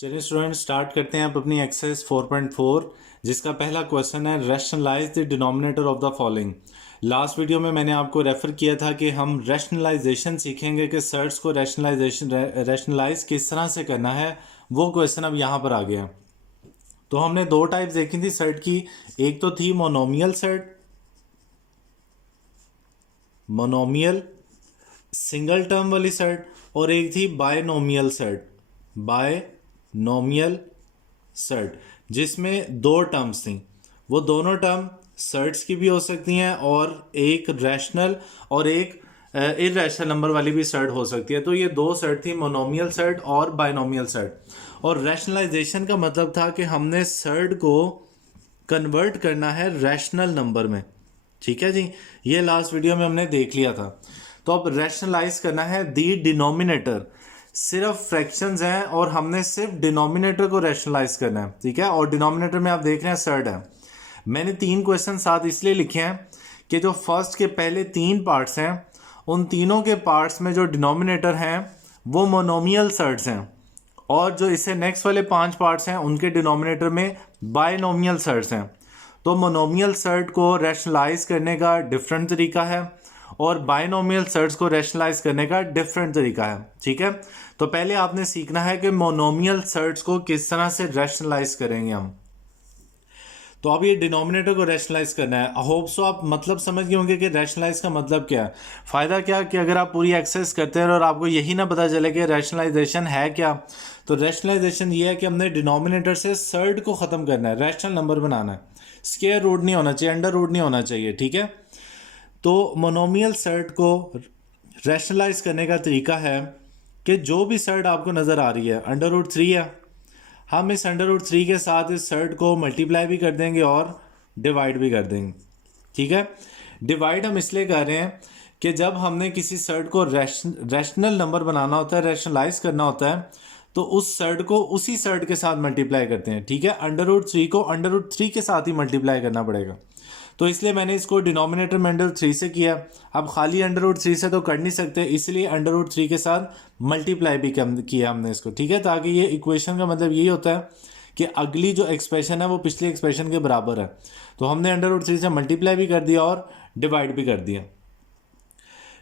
चलिए student start करते हैं आप अपनी एक्सरसाइज 4.4 जिसका पहला क्वेश्चन है rationalize the denominator of the following. Last video में मैंने आपको रेफर किया था कि हम रैशनलाइजेशन सीखेंगे कि सर्ट्स को रैशनलाइज किस तरह से करना है। वो क्वेश्चन अब यहाँ पर आ गया। तो हमने दो टाइप्स देखी थी सर्ट की। एक तो थी monomial surd, monomial single term वाली सर्ट, और एक थी बायनोमियल सर्ट, बायनोमियल सर्ट जिसमें दो टर्म्स थी। वो दोनों टर्म सर्ट्स की भी हो सकती हैं और एक रैशनल और एक इररेशनल नंबर वाली भी सर्ट हो सकती है। तो ये दो सर्ट थी, मोनोमियल सर्ट और बायनोमियल सर्ट। और रैशनलाइजेशन का मतलब था कि हमने सर्ट को कन्वर्ट करना है रैशनल नंबर में। ठीक है जी, ये लास्ट वीडियो में हमने देख लिया था। तो अब रैशनलाइज करना है दी डिनोमिनेटर। सिर्फ फ्रैक्शंस हैं और हमने सिर्फ डिनोमिनेटर को रैशनलाइज करना है। ठीक है, और डिनोमिनेटर में आप देख रहे हैं सर्ट है। मैंने 3 क्वेश्चन साथ इसलिए लिखे हैं कि जो फर्स्ट के पहले 3 पार्ट्स हैं उन तीनों के पार्ट्स में जो डिनोमिनेटर हैं वो मोनोमियल सर्ट्स हैं, और जो इससे नेक्स्ट वाले 5 पार्ट्स हैं उनके डिनोमिनेटर में बायनोमियल सर्ट्स हैं। तो मोनोमियल सर्ट को रैशनलाइज करने का डिफरेंट तरीका है और बायनोमियल सर्ट्स को रैशनलाइज करने का डिफरेंट तरीका है। ठीक है, तो पहले आपने सीखना है कि मोनोमियल सर्ट्स को किस तरह से रैशनलाइज करेंगे हम। तो अब ये डिनोमिनेटर को रैशनलाइज करना है। आई होप सो आप मतलब समझ गए होंगे कि रैशनलाइज का मतलब क्या है। फ़ायदा क्या कि अगर आप पूरी एक्सरसाइज करते हैं और आपको यही ना पता चले कि रैशनलाइजेशन है क्या, तो रैशनलाइजेशन ये है कि हमने डिनोमिनेटर से सर्ट को ख़त्म करना है, रैशनल नंबर बनाना है। स्क्वायर रूट नहीं होना चाहिए, अंडर रूट नहीं होना चाहिए। ठीक है, तो मोनोमियल सर्ट को रैशनलाइज करने का तरीका है कि जो भी सर्ट आपको नज़र आ रही है, अंडर रूट 3 है, हम इस अंडर रूट 3 के साथ इस सर्ट को मल्टीप्लाई भी कर देंगे और डिवाइड भी कर देंगे। ठीक है, डिवाइड हम इसलिए कर रहे हैं कि जब हमने किसी सर्ट को रैशनल नंबर बनाना होता है, रैशनलाइज करना होता है, तो उस सर्ट को उसी सर्ट के साथ मल्टीप्लाई करते हैं। ठीक है, अंडर रूट 3 को अंडर रूट 3 के साथ ही मल्टीप्लाई करना पड़ेगा। तो इसलिए मैंने इसको डिनोमिनेटर में अंडर रूट 3 से किया। अब खाली अंडर रूट 3 से तो कर नहीं सकते, इसलिए अंडर रूट 3 के साथ मल्टीप्लाई भी किया हमने इसको। ठीक है, ताकि ये इक्वेशन का मतलब यही होता है कि अगली जो एक्सप्रेशन है वो पिछली एक्सप्रेशन के बराबर है। तो हमने अंडर रूट 3 से मल्टीप्लाई भी कर दिया और डिवाइड भी कर दिया।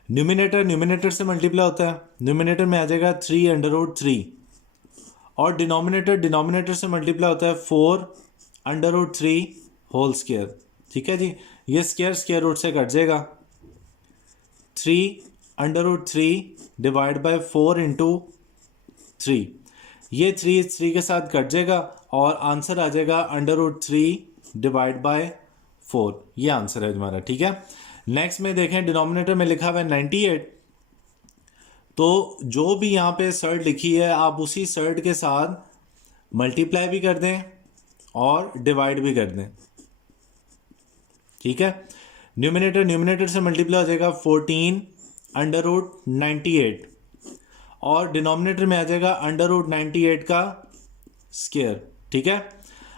न्यूमिनेटर न्यूमिनेटर से मल्टीप्लाई होता है, न्यूमिनेटर में आ जाएगा 3 अंडर रूट 3, और डिनोमिनेटर डिनोमिनेटर से मल्टीप्लाई होता है 4 अंडर रूट 3 होल स्क्वायर। ठीक है जी, ये स्क्वायर स्क्वायर रूट से कट जाएगा। 3 under root 3 divide by 4 into 3, ये 3 के साथ कट जाएगा और आंसर आ जाएगा अंडर रूट 3 डिवाइड बाय 4। ये आंसर है हमारा। ठीक है, नेक्स्ट में देखें डिनोमिनेटर में लिखा हुआ है 98। तो जो भी यहाँ पे सर्ट लिखी है आप उसी सर्ट के साथ मल्टीप्लाई भी कर दें और डिवाइड भी कर दें। ठीक है, न्यूमिनेटर न्यूमिनेटर से मल्टीप्लाई हो जाएगा 14 अंडर रूट 98, और डिनोमिनेटर में आ जाएगा अंडर रूट 98 का स्क्वायर। ठीक है,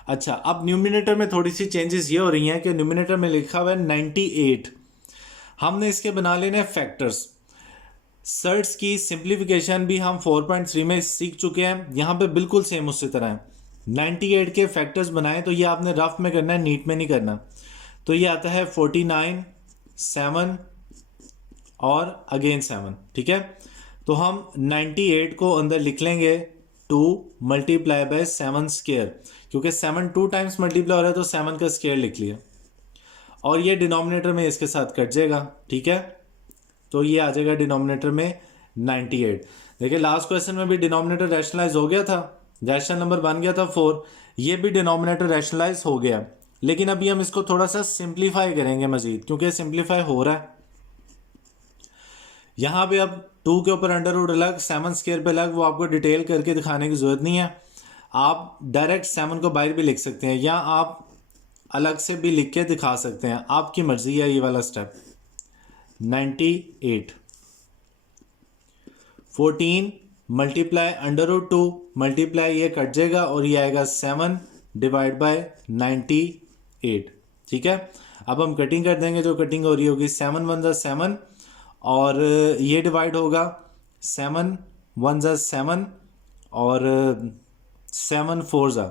अच्छा अब न्यूमिनेटर में थोड़ी सी चेंजेस ये हो रही हैं कि न्यूमिनेटर में लिखा हुआ है 98, हमने इसके बना लेने फैक्टर्स। सर्ट्स की सिंप्लीफिकेशन भी हम 4.3 में सीख चुके हैं, यहाँ पे बिल्कुल सेम उससे तरह है। 98 के फैक्टर्स बनाए तो ये आपने रफ में करना है, नीट में नहीं करना। तो ये आता है 49 7 और अगेन 7। ठीक है, तो हम 98 को अंदर लिख लेंगे 2 मल्टीप्लाई बाय 7 स्क्वायर, क्योंकि 7 2 टाइम्स मल्टीप्लाई हो रहा है तो 7 का स्क्वायर लिख लिया, और ये डिनोमिनेटर में इसके साथ कट जाएगा। ठीक है, तो ये आ जाएगा डिनोमिनेटर में 98। देखिए लास्ट क्वेश्चन में भी डिनोमिनेटर रैशनलाइज हो गया था, रैशनल नंबर बन गया था 4, ये भी डिनोमिनेटर रैशनलाइज हो गया। लेकिन अभी हम इसको थोड़ा सा सिंप्लीफाई करेंगे मजीद, क्योंकि सिंप्लीफाई हो रहा है। यहाँ पे अब 2 के ऊपर अंडर रूट अलग, 7 स्क्वायर पे अलग, वो आपको डिटेल करके दिखाने की ज़रूरत नहीं है। आप डायरेक्ट 7 को बाहर भी लिख सकते हैं या आप अलग से भी लिख के दिखा सकते हैं, आपकी मर्जी है ये वाला step. 98 14 multiply under root 2 multiply, ये कट जाएगा और ये आएगा 7 डिवाइड बाय 98। ठीक है, अब हम कटिंग कर देंगे, जो कटिंग हो रही होगी 7 1 जा 7, और ये डिवाइड होगा 7 1 जा 7, और 7 4 ज़ा,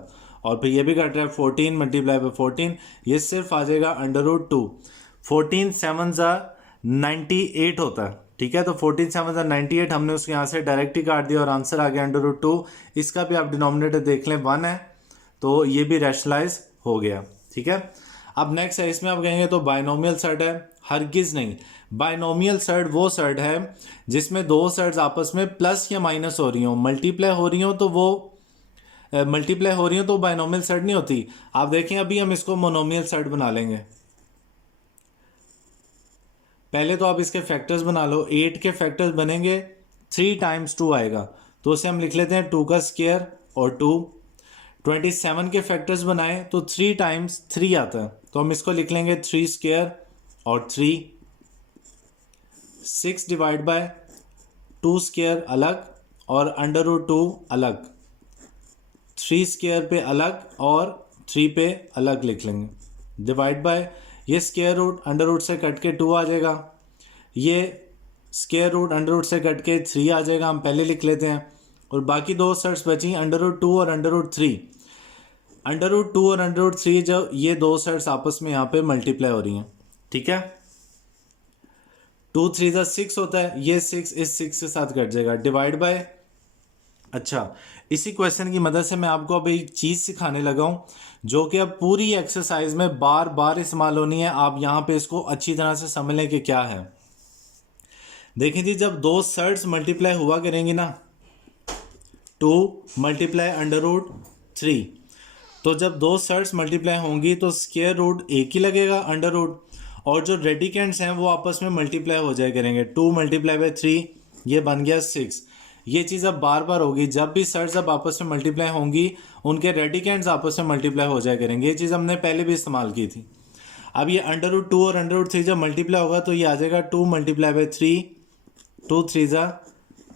और फिर ये भी कट रहा है 14 मल्टीप्लाई बाई 14, ये सिर्फ आ जाएगा √2। 14 7 ज़ा 98 होता है, ठीक है। तो 14 7 ज़ा 98, हमने उसके यहाँ से डायरेक्ट ही काट दिया और आंसर आ गया √2। इसका भी आप डिनोमिनेटर देख लें 1 है, तो ये भी रैशनलाइज हो गया, ठीक है। अब नेक्स्ट है, इसमें आप कहेंगे तो बाइनोमियल सर्ट है, हरगिज़ नहीं। बाइनोमियल सर्ट वो सर्ट है जिसमें दो सर्ट्स आपस में प्लस या माइनस हो रही हो, मल्टीप्लाई हो रही हो, तो वो मल्टीप्लाई हो रही हो तो बाइनोमियल सर्ट नहीं होती। आप देखें अभी हम इसको मोनोमियल सर्ट बना लेंगे। पहले तो आप इसके फैक्टर्स बना लो। 8 के फैक्टर्स बनेंगे, 3 टाइम्स 2 आएगा, तो उसे हम लिख लेते हैं 2 का स्क्वायर और 2। 27 के फैक्टर्स बनाए तो 3 टाइम्स 3 आता है, तो हम इसको लिख लेंगे 3 स्क्वायर और 3। 6 डिवाइड बाय 2 स्क्वायर अलग और √2 अलग, 3 स्क्वायर पे अलग और 3 पे अलग लिख लेंगे। डिवाइड बाय, ये स्क्वायर रूट अंडर रूट से कट के 2 आ जाएगा, ये स्क्वायर रूट अंडर रूट से कट के 3 आ जाएगा, हम पहले लिख लेते हैं। और बाकी दो सर्ट्स बची √2 और √3। √2 और √3 जब ये दो सर्ट्स आपस में यहाँ पे मल्टीप्लाई हो रही हैं, ठीक है। 2 3 ज़ा 6 होता है, ये 6 इस 6 के साथ कट जाएगा। डिवाइड बाय, अच्छा इसी क्वेश्चन की मदद से मैं आपको अब एक चीज़ सिखाने लगा हूँ जो कि अब पूरी एक्सरसाइज में बार बार इस्तेमाल होनी है। आप यहाँ पे इसको अच्छी तरह से समझ लें कि क्या है। देखें जी, जब दो सर्ट्स मल्टीप्लाई हुआ करेंगी ना, 2 मल्टीप्लाई √3, तो जब दो सर्ट्स मल्टीप्लाई होंगी तो स्क्वायर रूट एक ही लगेगा अंडर रूट, और जो रेडिकेंट्स हैं वो आपस में मल्टीप्लाई हो जाए करेंगे। 2 मल्टीप्लाई बाई 3, ये बन गया 6। ये चीज़ अब बार बार होगी, जब भी सर्ट्स अब आपस में मल्टीप्लाई होंगी उनके रेडिकेंट्स आपस में मल्टीप्लाई हो जाए करेंगे। ये चीज़ हमने पहले भी इस्तेमाल की थी। अब ये √2 और √3 जब मल्टीप्लाई होगा तो ये आ जाएगा 2 मल्टीप्लाई बाई 3, 2 3 ज़ा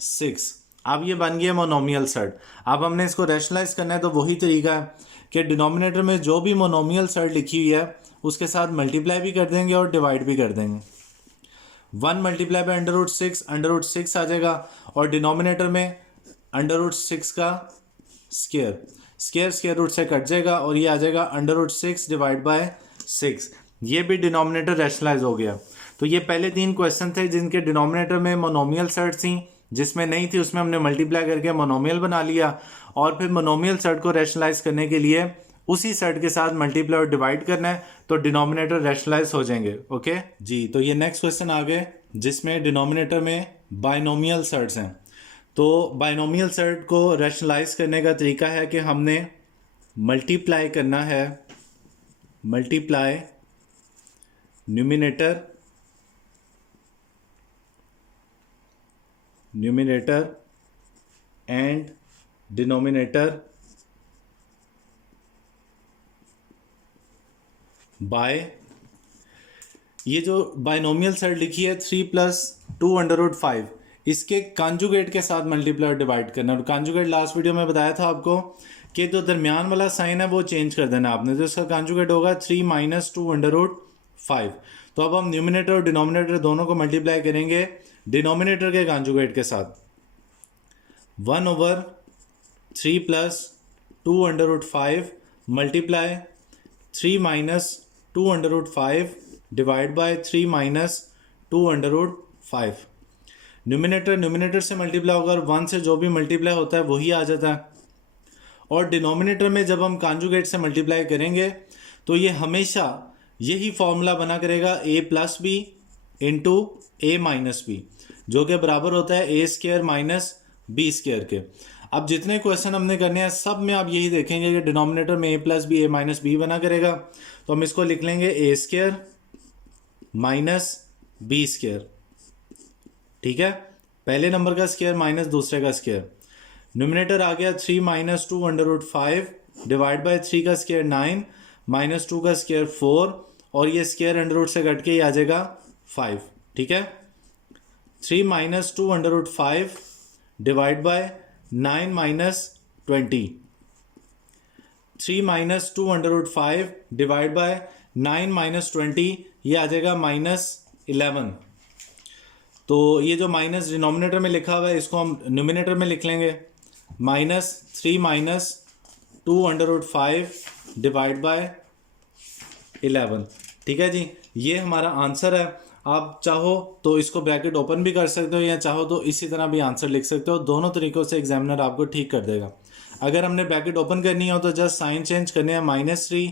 6। अब ये बन गया मोनोमियल सर्ट। अब हमने इसको रैशनलाइज करना है, तो वही तरीका है कि डिनोमिनेटर में जो भी मोनोमियल सर्ट लिखी हुई है उसके साथ मल्टीप्लाई भी कर देंगे और डिवाइड भी कर देंगे। 1 मल्टीप्लाई बाई √6, √6 आ जाएगा, और डिनोमिनेटर में √6 का स्क्वायर, स्क्वायर स्क्वायर रूट से कट जाएगा और ये आ जाएगा √6 डिवाइड बाय 6। ये भी डिनोमिनेटर रैशनलाइज हो गया। तो ये पहले 3 क्वेश्चन थे जिनके डिनोमिनेटर में मोनोमियल सर्ट थी, जिसमें नहीं थी उसमें हमने मल्टीप्लाई करके मोनोमियल बना लिया, और फिर मोनोमियल सर्ट को रैशनलाइज करने के लिए उसी सर्ट के साथ मल्टीप्लाई और डिवाइड करना है, तो डिनोमिनेटर रैशनलाइज हो जाएंगे। ओके जी, तो ये नेक्स्ट क्वेश्चन आ गए जिसमें डिनोमिनेटर में बाइनोमियल सर्ट्स हैं। तो बाइनोमियल सर्ट को रैशनलाइज करने का तरीका है कि हमने मल्टीप्लाई करना है, multiply numerator and denominator by, ये जो बाइनोमियल सर्ट लिखी है 3 + 2 √5, इसके कॉन्जुगेट के साथ मल्टीप्लाई और डिवाइड करना। और कॉन्जुगेट लास्ट वीडियो में बताया था आपको कि जो दरमियान वाला साइन है वो चेंज कर देना आपने, तो इसका कॉन्जुगेट होगा 3 - 2 √5। तो अब हम न्यूमिनेटर और डिनोमिनेटर दोनों को मल्टीप्लाई करेंगे डिनोमिनेटर के कॉन्जुगेट के साथ। 1/3 + 2 √5 मल्टीप्लाई 3 - 2 √5 डिवाइड बाय 3 - 2 √5। न्यूमिनेटर से मल्टीप्लाई होगा और 1 से जो भी मल्टीप्लाई होता है वही आ जाता है। और डिनोमिनेटर में जब हम कॉन्जुगेट से मल्टीप्लाई करेंगे तो ये हमेशा यही फॉर्मूला बना करेगा a + b × a - b, जो कि बराबर होता है a² - b² के। अब जितने क्वेश्चन हमने करने हैं सब में आप यही देखेंगे कि डिनोमिनेटर में a + b a - b बना करेगा, तो हम इसको लिख लेंगे a² - b²। ठीक है, पहले नंबर का स्क्वायर माइनस दूसरे का स्क्वायर। न्यूमिनेटर आ गया 3 - 2 √5 डिवाइड बाय 3 का स्क्वायर 9 - 2 का स्क्वायर 4, और ये स्क्वायर अंडर रूट से कट के ये आ जाएगा 5। ठीक है, 3 - 2 √5 डिवाइड बाय 9 - 20, 3 - 2 √5 डिवाइड बाय 9 - 20, ये आ जाएगा -11। तो ये जो माइनस डिनोमिनेटर में लिखा हुआ है इसको हम न्यूमिनेटर में लिख लेंगे। -3 - 2√5 डिवाइड बाय 11। ठीक है जी, ये हमारा आंसर है। आप चाहो तो इसको ब्रैकेट ओपन भी कर सकते हो या चाहो तो इसी तरह भी आंसर लिख सकते हो। दोनों तरीक़ों से एग्जामिनर आपको ठीक कर देगा। अगर हमने ब्रैकेट ओपन करनी हो तो जस्ट साइन चेंज करने हैं, -3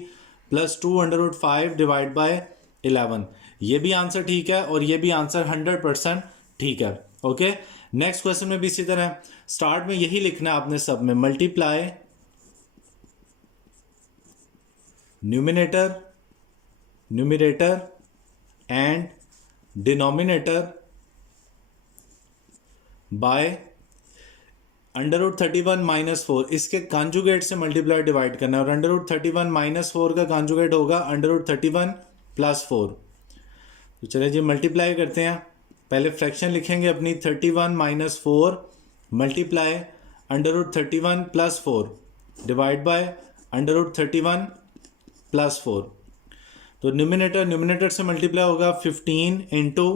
+ 2√5 डिवाइड बाय 11। ये भी आंसर ठीक है और ये भी आंसर 100% ठीक है। ओके, नेक्स्ट क्वेश्चन में भी इसी तरह स्टार्ट में यही लिखना है आपने सब में, multiply numerator and denominator by √31 - 4। इसके कॉन्जुगेट से मल्टीप्लाई डिवाइड करना है और √31 - 4 का कॉन्जुगेट होगा √31 + 4। तो चलिए जी मल्टीप्लाई करते हैं। पहले फ्रैक्शन लिखेंगे अपनी, 31 - 4 मल्टीप्लाई √31 + 4 डिवाइड बाय √31 + 4। तो न्यूमिनेटर से मल्टीप्लाई होगा 15 ×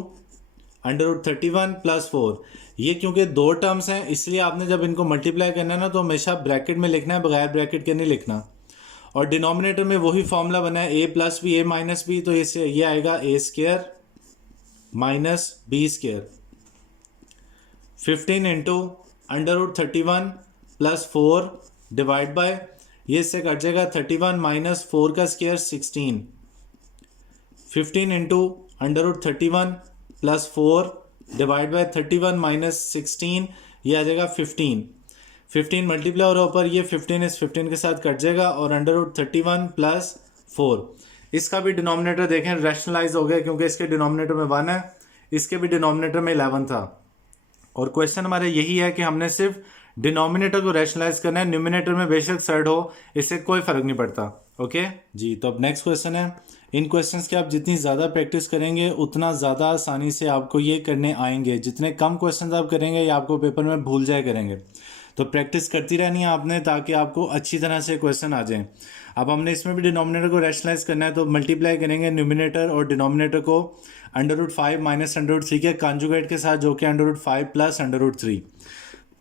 √31 + 4। ये क्योंकि दो टर्म्स हैं इसलिए आपने जब इनको मल्टीप्लाई करना है ना तो हमेशा ब्रैकेट में लिखना है, बगैर ब्रैकेट के नहीं लिखना। और डिनोमिनेटर में वही फॉर्मूला बना है a + b a - b, तो इससे ये आएगा a² - b²। 15 × √31 + 4 डिवाइड बाय, ये इससे कट जाएगा 31 - 4 का स्क्वायर 16। 15 × √31 + 4 डिवाइड बाय 31 - 16, ये आ जाएगा 15। 15 मल्टीप्लाई हो रहा है ऊपर, ये 15 इस 15 के साथ कट जाएगा और √31 + 4। इसका भी डिनोमिनेटर देखें रैशनलाइज हो गया क्योंकि इसके डिनोमिनेटर में 1 है, इसके भी डिनोमिनेटर में 11 था। और क्वेश्चन हमारा यही है कि हमने सिर्फ डिनोमिनेटर को रैशनलाइज करना है, न्यूमिनेटर में बेशक सर्ड हो, इससे कोई फर्क नहीं पड़ता। ओके जी, तो अब नेक्स्ट क्वेश्चन है। इन क्वेश्चंस की आप जितनी ज़्यादा प्रैक्टिस करेंगे उतना ज़्यादा आसानी से आपको ये करने आएंगे। जितने कम क्वेश्चंस आप करेंगे ये आपको पेपर में भूल जाया करेंगे। तो प्रैक्टिस करती रहनी है आपने ताकि आपको अच्छी तरह से क्वेश्चन आ जाएं। अब हमने इसमें भी डिनोमिनेटर को रैशनलाइज करना है तो मल्टीप्लाई करेंगे न्यूमिनेटर और डिनोमिनेटर को √5 - √3 के कॉन्जुगेट के साथ, जो कि √5 + √3।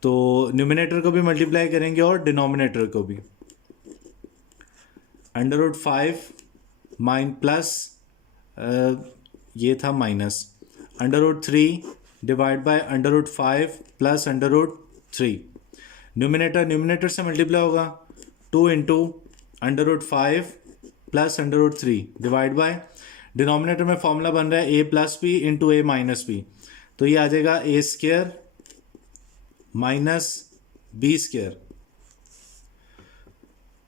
तो न्यूमिनेटर को भी मल्टीप्लाई करेंगे और डिनोमिनेटर को भी। √5 प्लस ये था माइनस √3 डिवाइड बाय √5 + √3। न्यूमिनेटर से मल्टीप्लाई होगा 2 × √5 + √3 डिवाइड बाय, डिनोमिनेटर में फॉर्मूला बन रहा है a + b × a - b, तो ये आ जाएगा a² - b²।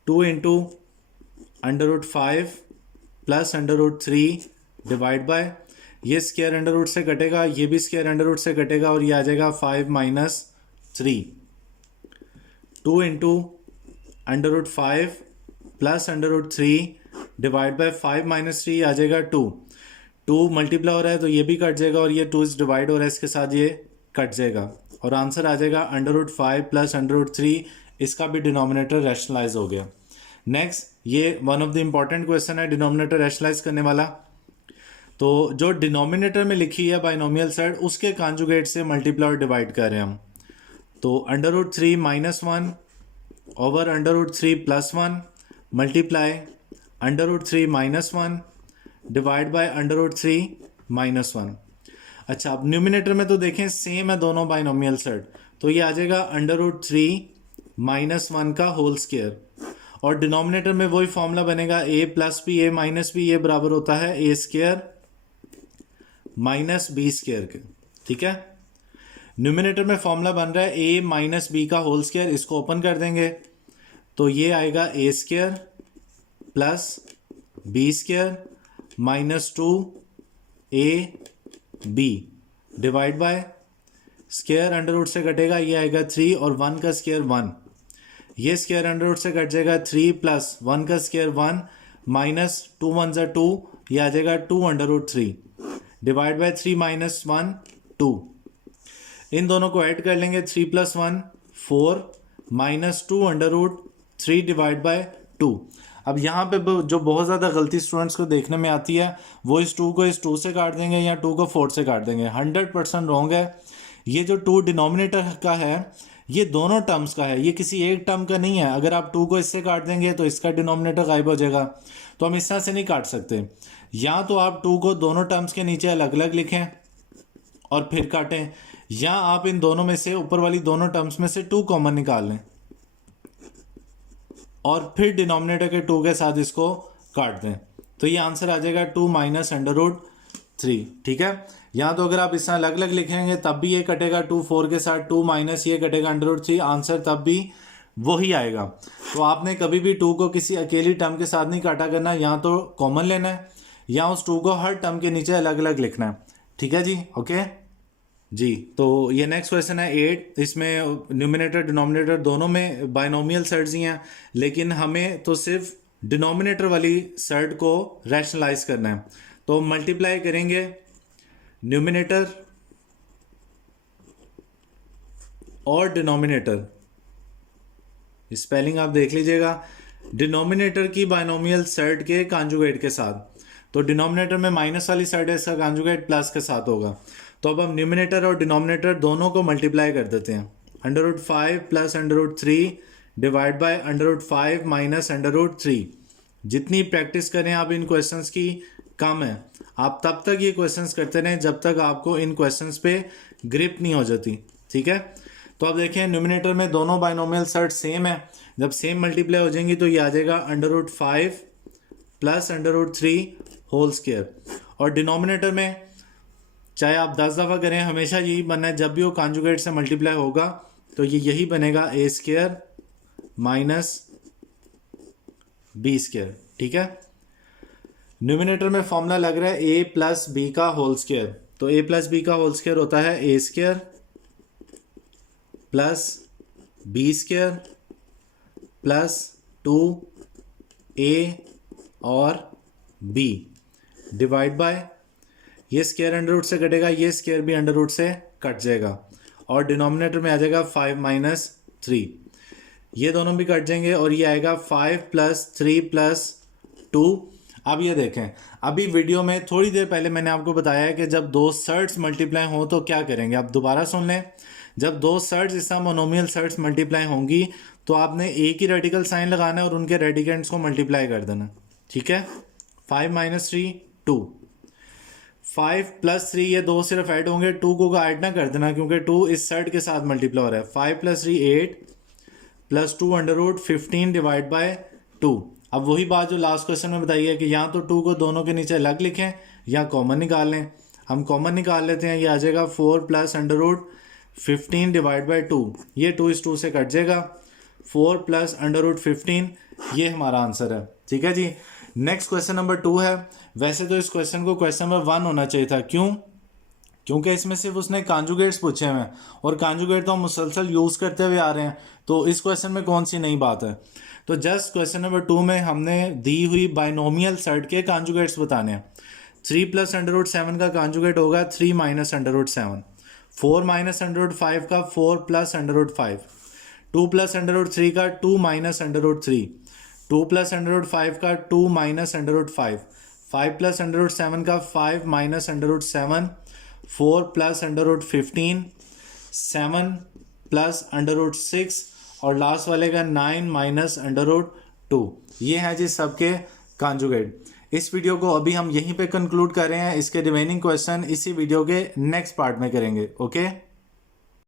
2 × √5 + √3 डिवाइड बाय, ये स्क्वायर अंडर रूट से कटेगा, ये भी स्क्वायर अंडर रूट से कटेगा और ये आ जाएगा 5 - 3। 2 × √5 + √3 डिवाइड बाय 5 - 3 आ जाएगा 2। 2 मल्टीप्लाई हो रहा है तो ये भी कट जाएगा और ये 2 डिवाइड हो रहा है, इसके साथ ये कट जाएगा और आंसर आ जाएगा √5 + √3। इसका भी डिनोमिनेटर रैशनलाइज हो गया। नेक्स्ट, ये one of the important question है डिनोमिनेटर रैशनलाइज करने वाला। तो जो डिनोमिनेटर में लिखी है बाइनोमियल साइड, उसके कॉन्जुगेट से मल्टीप्लाई और डिवाइड कर रहे हैं हम। तो √3 - 1 ओवर √3 + 1 मल्टीप्लाई √3 - 1 डिवाइड बाय √3 - 1। अच्छा, अब न्यूमिनेटर में तो देखें सेम है दोनों बाइनोमियल सेट, तो ये आ जाएगा √3 - 1 का होल स्क्वायर और डिनोमिनेटर में वही फॉर्मूला बनेगा a + b a - b, ये बराबर होता है a² - b² के। ठीक है, न्यूमिनेटर में फॉर्मूला बन रहा है a - b का होल स्क्वायर, इसको ओपन कर देंगे तो ये आएगा a² + b² - 2ab divide by, square under root से कटेगा, ये आएगा 3 और 1 का स्क्वायर 1, ये स्क्वायर अंडर रूट से कट जाएगा 3 + 1 का स्क्वायर 1 - 2 1 = 2, ये आ जाएगा 2 √3 डिवाइड बाय 3 - 1 2। इन दोनों को ऐड कर लेंगे, 3 + 1 4 - 2 √3 डिवाइड बाय 2। अब यहाँ पे जो बहुत ज़्यादा गलती स्टूडेंट्स को देखने में आती है वो इस 2 को इस 2 से काट देंगे या 2 को 4 से काट देंगे। 100% रॉन्ग है। ये जो 2 डिनोमिनेटर का है ये दोनों टर्म्स का है, ये किसी एक टर्म का नहीं है। अगर आप 2 को इससे काट देंगे तो इसका डिनोमिनेटर गायब हो जाएगा, तो हम इस तरह से नहीं काट सकते। या तो आप 2 को दोनों टर्म्स के नीचे अलग अलग लिखें और फिर काटें, या आप इन दोनों में से, ऊपर वाली दोनों टर्म्स में से 2 कॉमन निकाल लें और फिर डिनोमिनेटर के 2 के साथ इसको काट दें, तो ये आंसर आ जाएगा 2 माइनस अंडर रूट 3। ठीक है, या तो अगर आप इस तरह अलग अलग लिखेंगे तब भी ये कटेगा 2 4 के साथ, 2 माइनस ये कटेगा अंडर रूट 3, आंसर तब भी वही आएगा। तो आपने कभी भी 2 को किसी अकेली टर्म के साथ नहीं काटा करना, या तो कॉमन लेना है या उस 2 को हर टर्म के नीचे अलग अलग लिखना है। ठीक है जी, ओके जी। तो ये नेक्स्ट क्वेश्चन है 8। इसमें न्यूमिनेटर डिनोमिनेटर दोनों में बाइनोमियल सर्ड्स ही हैं, लेकिन हमें तो सिर्फ डिनोमिनेटर वाली सर्ड को रैशनलाइज करना है। तो मल्टीप्लाई करेंगे न्यूमिनेटर और डिनोमिनेटर, स्पेलिंग आप देख लीजिएगा, डिनोमिनेटर की बाइनोमियल सर्ड के कॉन्जुगेट के साथ। तो डिनोमिनेटर में माइनस वाली सर्ड है, इसका कॉन्जुगेट प्लस के साथ होगा। तो अब हम न्यूमिनेटर और डिनोमिनेटर दोनों को मल्टीप्लाई कर देते हैं। Under root 5 plus under root 3 divide by under root 5 minus under root 3। जितनी प्रैक्टिस करें आप इन क्वेश्चंस की कम है। आप तब तक ये क्वेश्चंस करते रहें जब तक आपको इन क्वेश्चंस पे ग्रिप नहीं हो जाती। ठीक है, तो अब देखें न्यूमिनेटर में दोनों बाइनोमियल सर्ड सेम है, जब सेम मल्टीप्लाई हो जाएंगी तो ये आ जाएगा under root 5 plus under root 3 whole square. और डिनोमिनेटर में चाहे आप 10 दफ़ा करें हमेशा यही बनना है, जब भी वो कॉन्जुगेट से मल्टीप्लाई होगा तो ये यही बनेगा A square minus B square. ठीक है, न्यूमिनेटर में फॉर्मूला लग रहा है ए प्लस बी का होल स्क्वायर। तो ए प्लस बी का होल स्क्वायर होता है A square plus B square plus 2a और b डिवाइड बाय, ये स्क्वायर अंडर रूट से कटेगा, ये स्क्वायर भी अंडर रूट से कट जाएगा, और डिनोमिनेटर में आ जाएगा 5 माइनस 3, ये दोनों भी कट जाएंगे और ये आएगा 5 प्लस 3 प्लस 2। अब ये देखें, अभी वीडियो में थोड़ी देर पहले मैंने आपको बताया है कि जब दो सर्ड्स मल्टीप्लाई हों तो क्या करेंगे। आप दोबारा सुन लें, जब दो सर्ड्स इस तरह मोनोमियल सर्ड्स मल्टीप्लाई होंगी तो आपने एक ही रेडिकल साइन लगाना है और उनके रेडिकेंट्स को मल्टीप्लाई कर देना। ठीक है, 5 माइनस 3 2, 5 प्लस 3, ये दो सिर्फ ऐड होंगे, 2 को ऐड ना कर देना क्योंकि 2 इस सर्ड के साथ मल्टीप्लाई हो रहा है। 5 plus 3 8 plus 2 under root 15 divide by 2। अब वही बात जो लास्ट क्वेश्चन में बताई है कि या तो 2 को दोनों के नीचे अलग लिखें या कॉमन निकाल लें। हम कॉमन निकाल लेते हैं, ये आ जाएगा 4 plus under root 15 divide by 2, ये 2 इस 2 से कट जाएगा, 4 प्लस अंडर रूट 15, ये हमारा आंसर है। ठीक है जी, नेक्स्ट क्वेश्चन नंबर 2 है। वैसे तो इस क्वेश्चन को क्वेश्चन नंबर 1 होना चाहिए था, क्यों? क्योंकि इसमें सिर्फ उसने कॉन्जुगेट्स पूछे हुए हैं और कॉन्जुगेट तो हम मुसलसल यूज़ करते हुए आ रहे हैं, तो इस क्वेश्चन में कौन सी नई बात है। तो जस्ट क्वेश्चन नंबर 2 में हमने दी हुई बाइनोमियल सर्ड के कॉन्जुगेट्स बताने हैं। 3 प्लस अंडर रूट 7 का कॉन्जुगेट होगा 3 minus under root 7, 4 minus under root 5 का 4 plus under root 5, 2 plus under root 3 का 2 minus under root 3, 2 plus under root 5 का 2 minus under root 5, 5 plus under root 7 का 5 minus under root 7, 4 plus under root 15, 7 plus under root 6 और last वाले का 9 minus under root 2। ये है जी सबके conjugate. इस वीडियो को अभी हम यहीं पे कंक्लूड कर रहे हैं, इसके रिमेनिंग क्वेश्चन इसी वीडियो के नेक्स्ट पार्ट में करेंगे। ओके।